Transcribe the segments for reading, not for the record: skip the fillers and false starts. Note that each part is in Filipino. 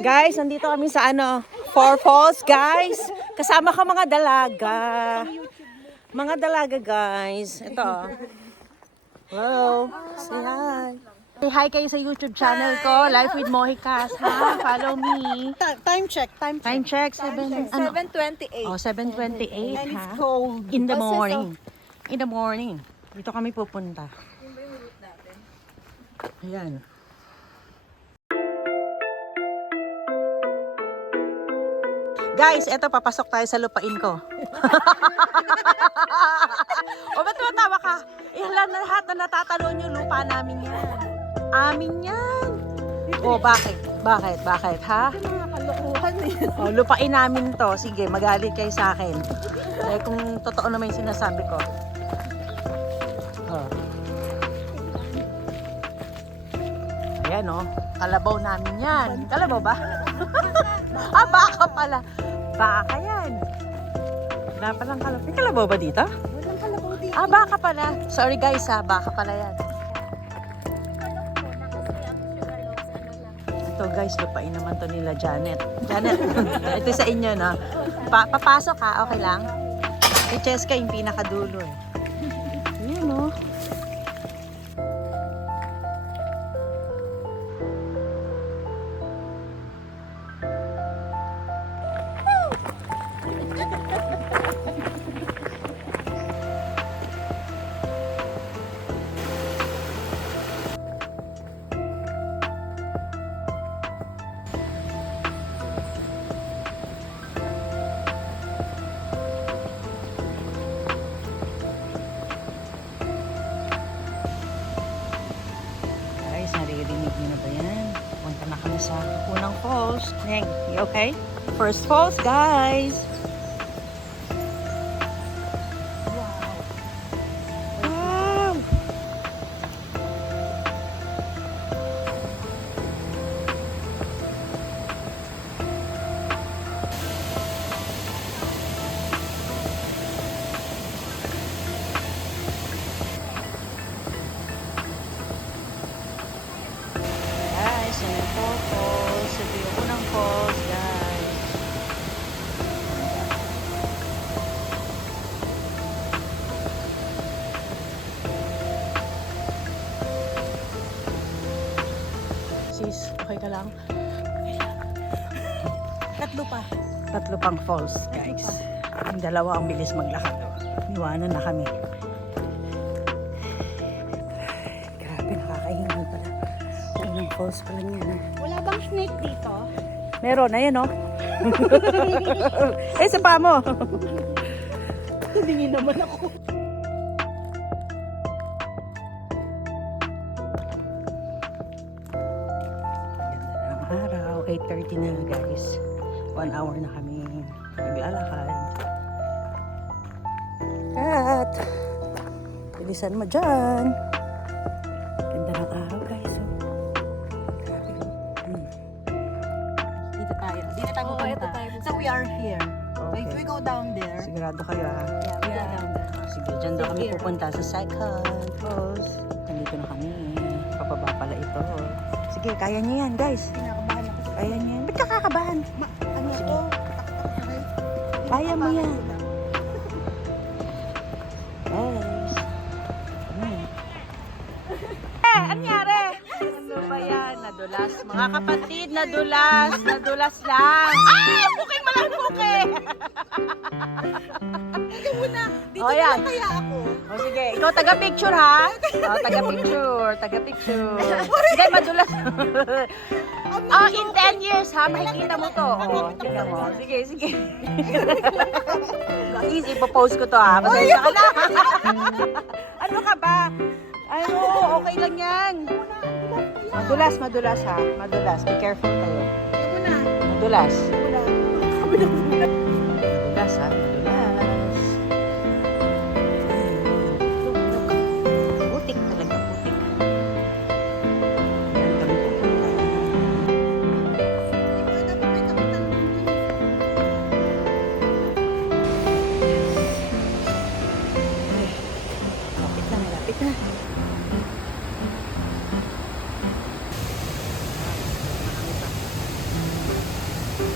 Guys, nandito kami sa Four Falls, guys. Kasama ka mga dalaga. Mga dalaga, guys. Ito. Hello. Say hi. Say hi kayo sa YouTube channel ko, Life with Mohicas, ha? Follow me. Time check. Time check, 7:28. Oh, 7:28, And it's ha? cold. In the morning. In the morning. Dito kami pupunta. Ayan. Guys, eto papasok tayo sa lupain ko. O ba't tumatawa ka? Lahat na natatalon yung lupa namin yan. Amin yan. O bakit? Bakit ha? Nakakalokohan eh. O, lupain namin to. Sige, magalit kayo sa akin. Eh, kung totoo naman yung sinasabi ko. O. Ayan o. Kalabaw namin yan. Kalabaw ba? Baka pala. Baka yan. Wala palang kalabaw. May kalabaw ba dito? Walang kalabaw dito. Baka pala. Sorry guys baka pala yan. Ito guys, lupain naman to nila Janet. Janet, ito sa inyo no. Papasok ha, okay lang? Si Cheska yung pinakadulo eh. Ayan no. Naririnig niyo na ba yan? Punta na kami sa unang falls. Neng, you okay? First falls, guys! Wow! Guys, yun yung falls. Ito yung unang falls, guys. Sis, okay ka lang? Tatlo pa. Tatlo pang falls, guys. Ang dalawa ang bilis maglakad. Iwanan na kami. Grabe, nakakahingal pala. Unang falls pa lang yan. Wala bang snake dito? Meron, ayan o. Eh, sa pa mo. Tingin naman ako. Ang araw, 8:30 na guys. 1 hour na kami naglalakad. At bilisan mo dyan. Ganda ng araw guys. Oh. Grabe. Dito tayo. Dito tayo pupunta. So we are here. Okay. If we go down there. Sigurado kayo ha. Yeah, we go down there. Sige, dyan daw kami pupunta sa second falls. Nandito na kami. Papaba pala ito. Sige, kaya niyo yan guys. Kinakabahan ako. Kaya niyo yan. Ba't ka kakabahan? Ano to? Kaya mo yan. Guys. Anyari? Ano ba yan? Nadulas. Mga kapatid, nadulas. Nadulas lang. Ay! Bukay mo lang, bukay! Ikaw muna. Dito Oh, yan. na kaya ako. O sige, ikaw taga-picture ha? O, taga-picture, taga-picture. Hindi, madulas. In 10 years ha, makikita mo to. O, tingnan mo. Sige, sige. Easy, ipopost ko to ha. Pasensya ka na. Ano ka ba? Ano, okay lang yan. Madulas ha. Madulas. Be careful kayo. Ikaw muna. Madulas. Wala. Madulas ha. Madulas. Putik talaga, putik. Yan kami pupunta. Lapit na, malapit na.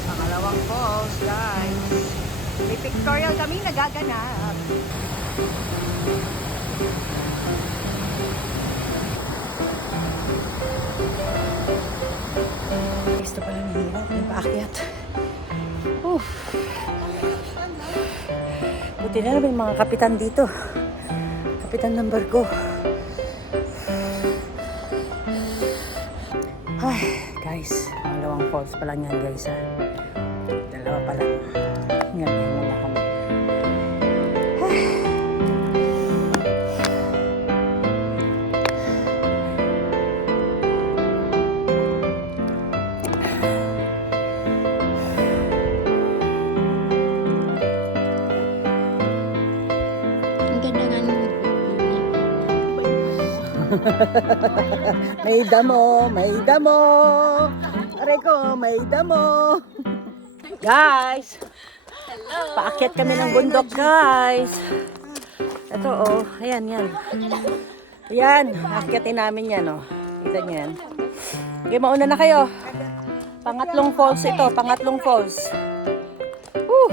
Pangalawang falls, guys. May pictorial kami nagaganap. Gusto pala nahirap ng paakyat. Buti na may mga kapitan dito. Kapitan ng barko. Ay, guys, pangalawang falls pa lang yan, guys. Ha? Dalawa pa lang. Ngayon na kami. Ang ganda nga ng May damo, may damo. Aray ko, may damo. Guys, paakyat kami ng bundok, guys. Ito, oh. Ayan, yan. Yan, aakyatin namin yan, oh. Kita niyo yan. Okay, mauna na kayo. Pangatlong falls ito, pangatlong falls. Woo!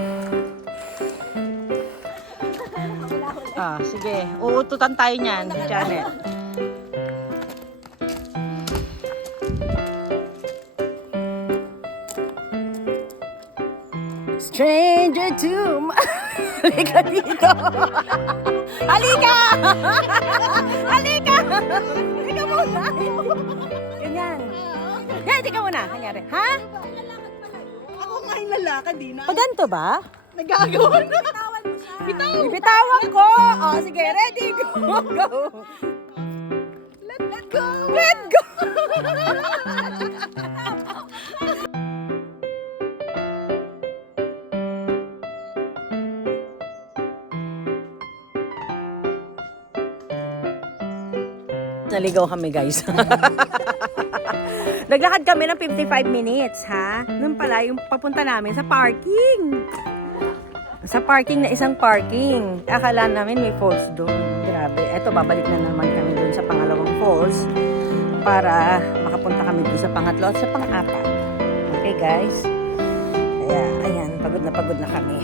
Ah, sige. Uututan tayo niyan, Janet. Stranger to Halika dito! Halika! Halika! Halika muna! Ganyan. Ganyan, tika muna. Kanyari. Ha? Ako nga yung lalakad, di na. Paganto ba? Nagagawa na. Bitaw. Bibitawan ko! O, sige. Ready? Go! Go! Let go. Let go! Naligaw kami, guys. Naglakad kami ng 55 minutes, ha? Noon pala, yung papunta namin sa parking. Sa parking na isang parking. Akala namin may falls doon. Grabe. Eto, babalik na naman kami doon sa pangalawang falls para makapunta kami doon sa pangatlo at sa pang-apat. Okay, guys? Kaya, ayan, pagod na kami.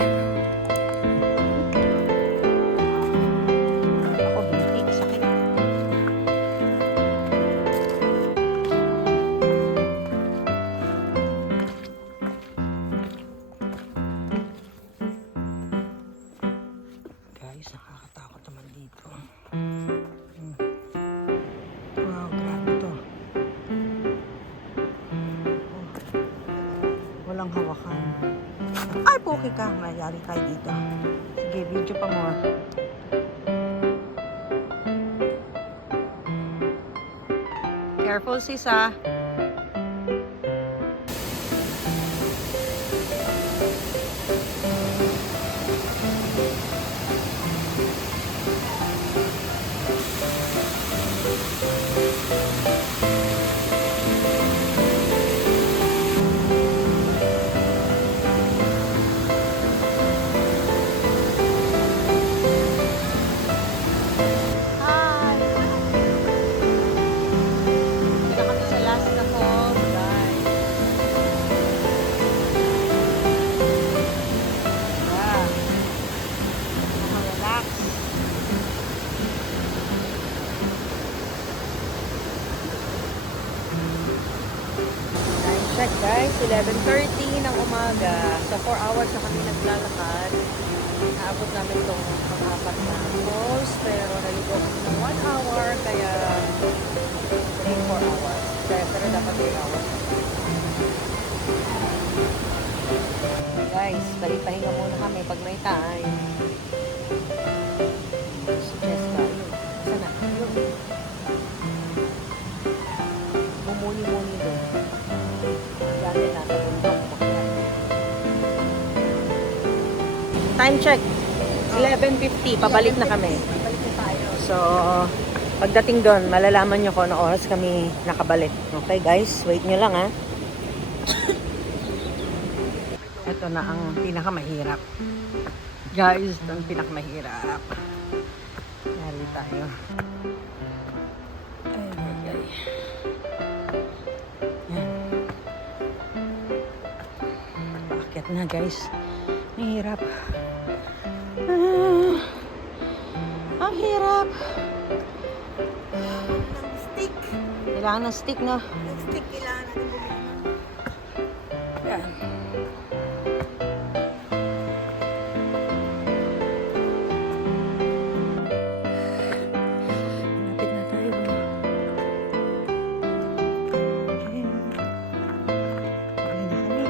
Ako, binti, sakit. Guys, nakakatakot naman dito. Wow, grabe to. Oh. Walang hawakan. Ay, poke ka. Mayari tayo dito. Sige, video pa mo. Careful, sis, ah. Hi! Dito kami sa last na falls, guys. Yeah. Relax. Time check, guys. 11:30 ng umaga. Sa 4 hours na kami naglalakad. Naabot namin itong pang-apat na falls. Pero naligo kami ng 1 hour. Kaya 4 hours. Pero dapat 3 hours. Guys, pahinga muna kami pag may time. Suggest tayo. Saan na? Ayun. Mumuni-muni doon. Dami na sa bundok. Time check. 11:50. Pabalik na kami. So, pagdating doon, malalaman nyo kung ano oras kami nakabalik. Okay, guys? Wait nyo lang, ha? Ito na ang pinakamahirap. Guys, ito ang pinakamahirap. Yari tayo. Ay, ay, ay. Yan. na guys. Mahirap. Ang hirap. Stick. Kailangan ng stick na. Stick kailangan natin bumili. Yan. Malapit na tayo. Ayan. Okay na kami.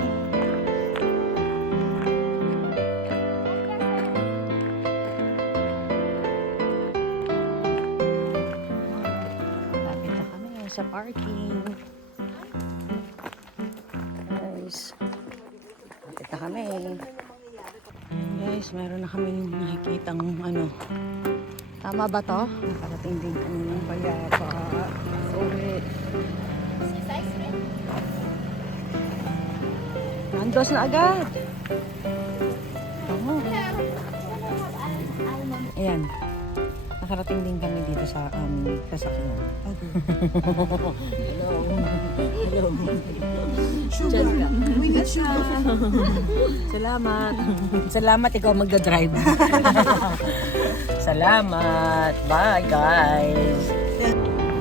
Malapit na kami sa parking. Guys, malapit na kami. Ayan guys, meron na kami nakikitang ano. Tama ba to? Nakarating din kami ng payapa. Sorry. Nandos na agad. Oo. Ayan. Nakarating din kami dito sa aming sasakyan. Hello. Hello. We got sugar. Salamat. Salamat, ikaw magdadrive. Salamat. Bye, guys.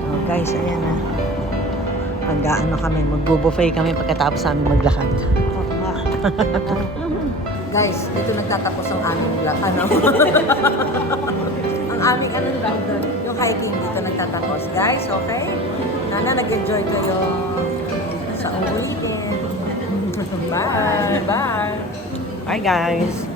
Oh, guys, ayan na. Pag-ano kami, magbo-buffet kami pagkatapos namin maglakad. Guys, dito nagtatapos ang aming ano. Ang aming anong ride doon. Yung hiking dito nagtatapos. Guys, okay? Sana nag-enjoy kayo sa weekend. Bye. Bye. Bye, guys.